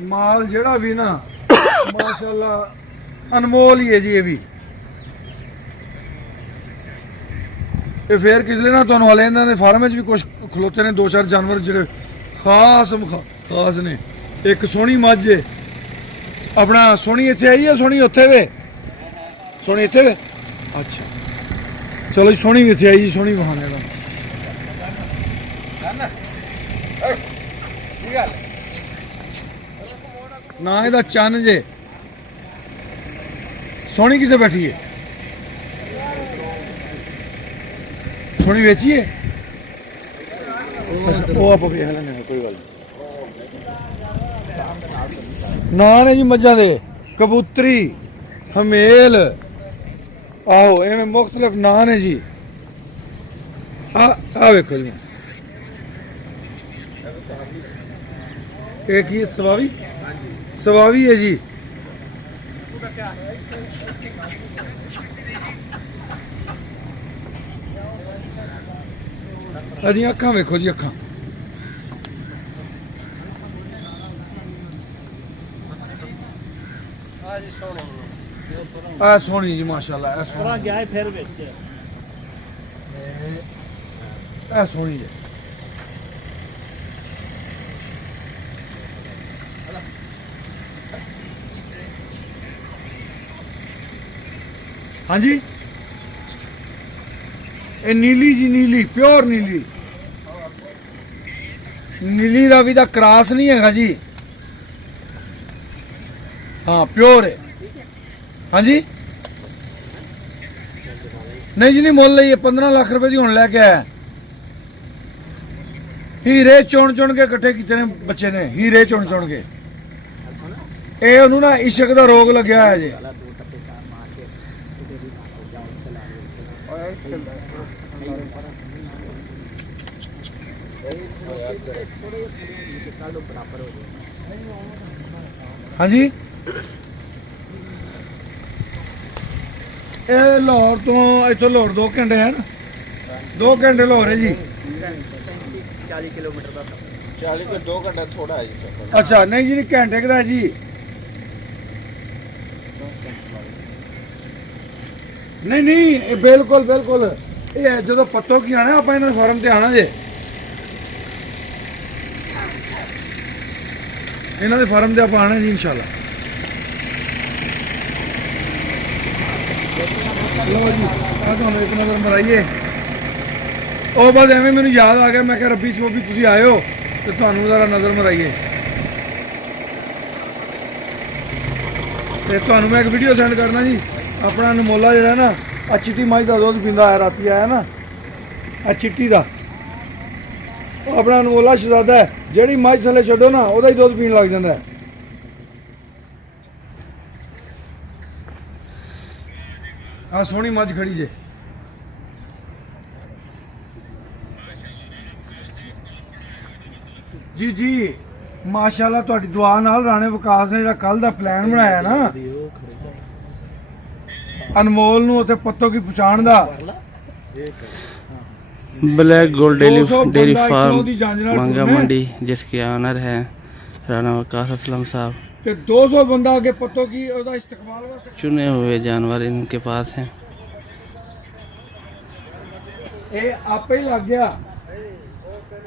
माल जेड़ा भी ना माशाल्लाह अनमोल ही है जी। ये भी ये फिर किसले ना तुहानू हले इन्हां दे फार्म विच भी कुछ खलोते ने 2-4 जानवर जेड़े खास ने। एक सोहनी मझ है अपना, सोहनी इत्थे आई है, सोहनी उत्थे वे, सोहनी इत्थे वे। अच्छा चलो जी, सोहनी भी इत्थे आई जी, सोहनी बहाने दा ना ਇਹਦਾ ਚੰਨ ਜੇ। सोहनी किसे बैठी है? सोहनी बेची है? वो आप वेख लेने कोई गल ना ने जी। मझां दे कबूतरी हमेल आओ एवं मुख्तलिफ ना ने जी। आ वेखो जी, एक ही सवावी, सवावी है जी। अदियां अखां वेखो जी, अखां आ सोहनी जी माशाल्लाह। ए सोहनी है। हाँ जी, ये नीली जी, नीली प्योर नीली। नीली रावी का क्रॉस नहीं है जी। हाँ प्योर है। हाँ जी नहीं जी, नहीं मुल लिए 15 लाख रुपए की हुण लैके आया। हीरे चुन चुन के इकट्ठे किए ने बच्चे ने, हीरे चुन चुन के। ये उन्होंने ना इश्क का रोग लग्या है जी। हाँ जी, ये लाहौर तो इतों लाहौर 2 घंटे है ना, 2 घंटे लाहौर है जी। 40 किलोमीटर का 40 को 2 घंटा थोड़ा है जी सफर। अच्छा नहीं जी, नहीं घंटे का जी। नहीं नहीं बिल्कुल बिल्कुल, ये जो पत्तों की आना आप इन्होंने फार्म से आना जे, इन्होंने फार्म से आप आना जी इंशाल्लाह। लो जी तुहानू एक नज़र मराइए। ਉਹ ਬਸ ਐਵੇਂ ਮੈਨੂੰ ਯਾਦ ਆ ਗਿਆ, ਮੈਂ ਕਿਹਾ ਰੱਬੀ ਸਬੱਬੀ ਤੁਸੀਂ ਆਏ ਹੋ ਤੇ ਤੁਹਾਨੂੰ ਜ਼ਰਾ ਨਜ਼ਰ ਮਰਾਈਏ। ਤੇ ਤੁਹਾਨੂੰ ਮੈਂ ਇੱਕ ਵੀਡੀਓ ਸੈਂਡ ਕਰਨਾ ਜੀ। ਆਪਣਾ ਅਨਮੋਲਾ ਜਿਹੜਾ ਨਾ ਆ ਚਿੱਟੀ ਮੱਝ ਦਾ ਦੁੱਧ ਪੀਂਦਾ ਆਇਆ, ਰਾਤੀ ਆਇਆ ਨਾ ਆ ਚਿੱਟੀ ਦਾ, ਉਹ ਆਪਣਾ ਅਨਮੋਲਾ ਸ਼ਹਜ਼ਾਦਾ ਹੈ। ਜਿਹੜੀ ਮੱਝ ਥੱਲੇ ਛੱਡੋ ਨਾ ਉਹਦਾ ਹੀ ਦੁੱਧ ਪੀਣ ਲੱਗ ਜਾਂਦਾ ਹੈ। ਆ ਸੋਹਣੀ ਮੱਝ ਖੜੀ ਜੇ। जी जी माशाल्लाह, तुहाडी दुआ नाल राणे विकास ने जिहड़ा कल दा प्लान बनाया ना अनमोल नूं उत्थे पत्तों की पहचान दा, ब्लैक गोल्ड डेयरी फार्म मांगा मंडी, जिसके ऑनर हैं राणा वकास असलम साहब। ते 200 बंदा आगे पत्तों की ओदा इस्तकबाल वास्ते चुने हुए जानवर इनके पास हैं। ये आपे ही लग गया।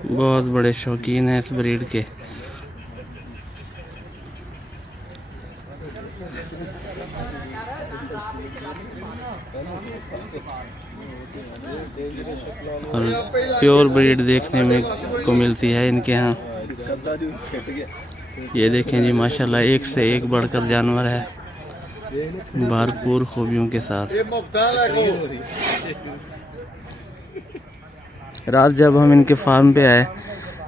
बहुत बड़े शौकीन हैं इस ब्रीड के। और प्योर ब्रीड देखने में को मिलती है इनके यहाँ। ये देखें जी माशाल्लाह, एक से एक बढ़कर जानवर है, भरपूर खूबियों के साथ। रात जब हम इनके फार्म पे आए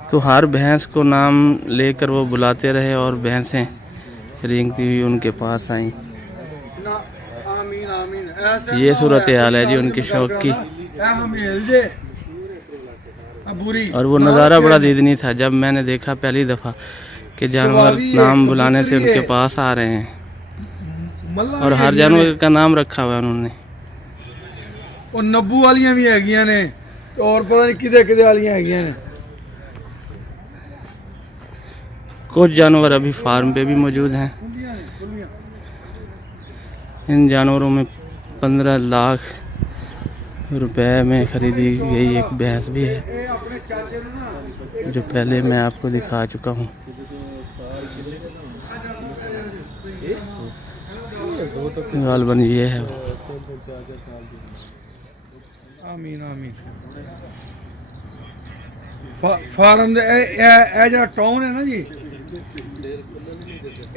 तो हर भैंस को नाम लेकर वो बुलाते रहे और भैंसें रेंगती हुई उनके पास आईं। ये सूरत हाल है जी उनके शौक की। और वो नज़ारा बड़ा दीदनी था जब मैंने देखा पहली दफ़ा कि जानवर नाम बुलाने से उनके पास आ रहे हैं और हर जानवर का नाम रखा हुआ है उन्होंने। और नब्बू वालियां भी हैगियां ने और पता नहीं किदे किदे वालियां हैगियां ने। कुछ जानवर अभी फार्म पे भी मौजूद हैं। इन जानवरों में 15 लाख रुपए में खरीदी गई एक भैंस भी है, जो पहले मैं आपको दिखा चुका हूँ। गालबन ये है। आमीन आमीन। फार्म जरा टाउन है ना जी,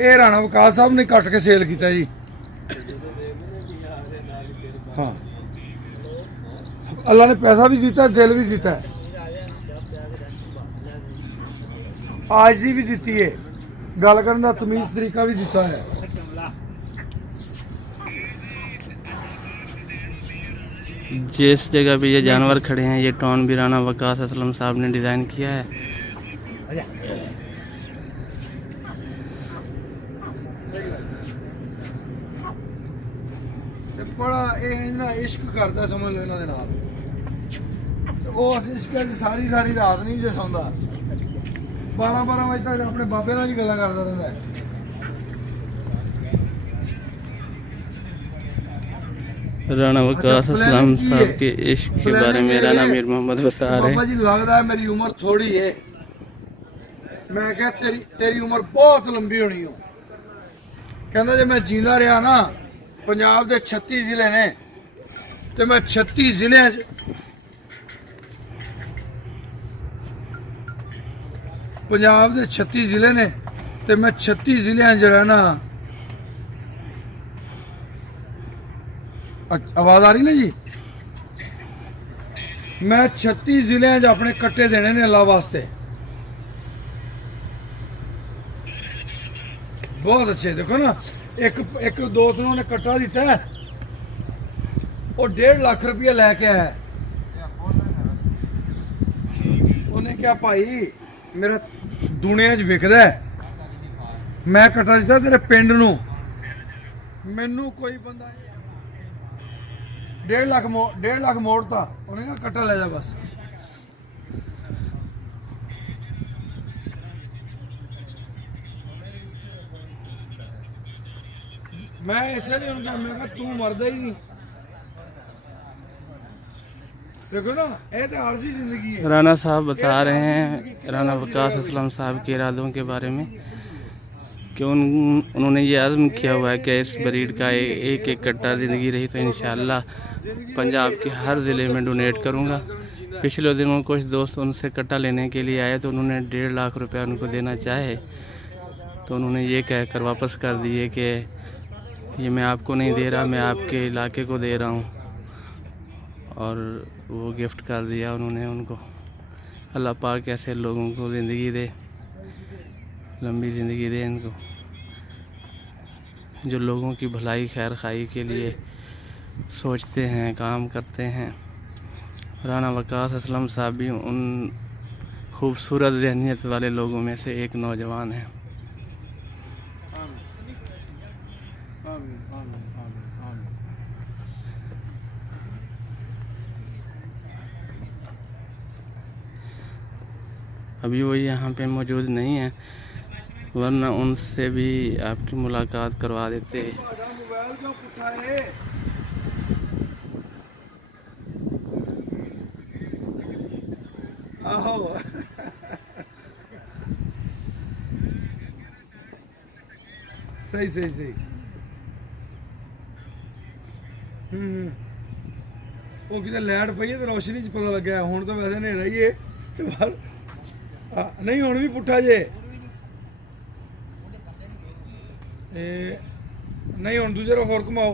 ये राणा वकास साहब ने कट के सेल किया जी। हाँ, अल्लाह ने पैसा भी दिता, दिल भी दिता है, आजी भी दी है, गल करने का तमीज तरीका भी दिता है। जिस जगह पे ये जानवर खड़े हैं, ये टाउन भी राणा वकास असलम साहब ने डिज़ाइन किया है। बड़ा इन्ना इश्क करता समझ लो इन्होंने नाल, उस इश्क सारी सारी रात नहीं जे सौंदा, 12-12 बजे तक अपने बाबे नाल ही गल्लां करदा रहिंदा है। राणा वकास असलम साहब के इश्क के बारे में राणा मीर मोहम्मद बता रहे बाबा हैं। जी लगता है मेरी उम्र थोड़ी है, मैं क्या तेरी उम्र बहुत लंबी होनी हो। कहता जे मैं जींदा रहा ना, पंजाब के 36 जिले ने, तो मैं 36 जिले पंजाब के 36 जिले ने, तो मैं 36 जिले जरा ना, आवाज आ रही ना जी, मैं 36 जिले अपने कट्टे देने ने अल्लाह वास्ते। बहुत अच्छे, देखो ना, एक दोस्त ने कट्टा दिता है, वो 1.5 लाख रुपया लैके आया। उन्हें क्या भाई मेरा दुनिया च विकदा है, मैं कट्टा दिता तेरे पिंड नू, मैनू कोई बंदा 1.5 लाख मोड़ता, उन्हें कहा कट्टा ले जा बस। मैं इसलिए उनका मैं कहा तू मरदा ही नहीं। देखो ना, ये तो आरसी जिंदगी है। राणा साहब बता रहे हैं राणा वकास असलम साहब के इरादों के बारे में कि उन्होंने ये आज़म किया हुआ है कि इस ब्रीड का एक एक कट्टा ज़िंदगी रही तो इंशाअल्लाह पंजाब के हर ज़िले में डोनेट करूँगा। पिछले दिनों कुछ दोस्त उनसे कट्टा लेने के लिए आए तो उन्होंने 1.5 लाख रुपया उनको देना चाहे, तो उन्होंने ये कहकर वापस कर दिए कि ये मैं आपको नहीं दे रहा, मैं आपके इलाके को दे रहा हूँ, और वो गिफ्ट कर दिया उन्होंने उनको। अल्लाह पाक ऐसे लोगों को ज़िंदगी दे, लंबी ज़िंदगी दे इनको, जो लोगों की भलाई खैर खाई के लिए सोचते हैं, काम करते हैं। राणा वकास असलम साहब भी उन खूबसूरत ज़हनियत वाले लोगों में से एक नौजवान हैं। अभी वो यहाँ पे मौजूद नहीं है, वरना उनसे भी आपकी मुलाकात करवा देते। आहो सही सही सही। वो कितने लाइट पई है तो रोशनी च पता लग्या, हुण तो वैसे नेरा ही है ते बाहर नहीं, हुण भी पुट्ठा जे नहीं, हुण दूजे होर घुमाओ,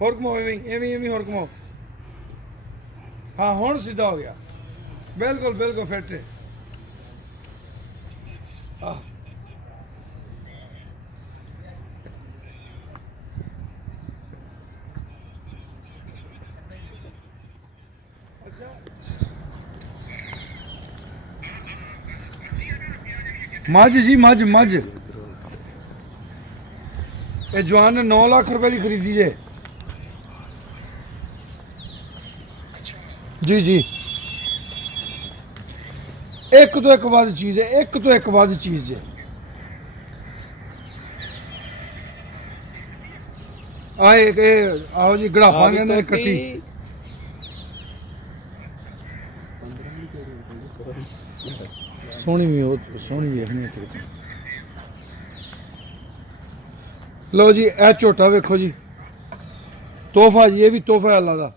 एवं होर घुमाओ। हाँ हुण सीधा हो गया, बिल्कुल बिल्कुल फिट है। मझ जी मझ ये जवान ने 9 लाख रुपए की खरीदी जे जी जी। ਇੱਕ ਤੋਂ ਇੱਕ ਵੱਧ ਚੀਜ਼ ਹੈ, ਇੱਕ ਤੋਂ ਇੱਕ ਵੱਧ ਚੀਜ਼ ਹੈ। ਆਓ ਜੀ ਗੜਾਪਾਂ ਕਹਿੰਦੇ ਨੇ ਕੱਟੀ। ਸੋਹਣੀ ਵੀ ਉਹ ਸੋਹਣੀ ਵੇਖਣੀ ਹੈ। ਲਓ ਜੀ ਇਹ ਝੋਟਾ ਵੇਖੋ ਜੀ, ਤੋਹਫਾ ਜੀ, ਇਹ ਵੀ ਤੋਹਫਾ ਅੱਲਾ ਦਾ।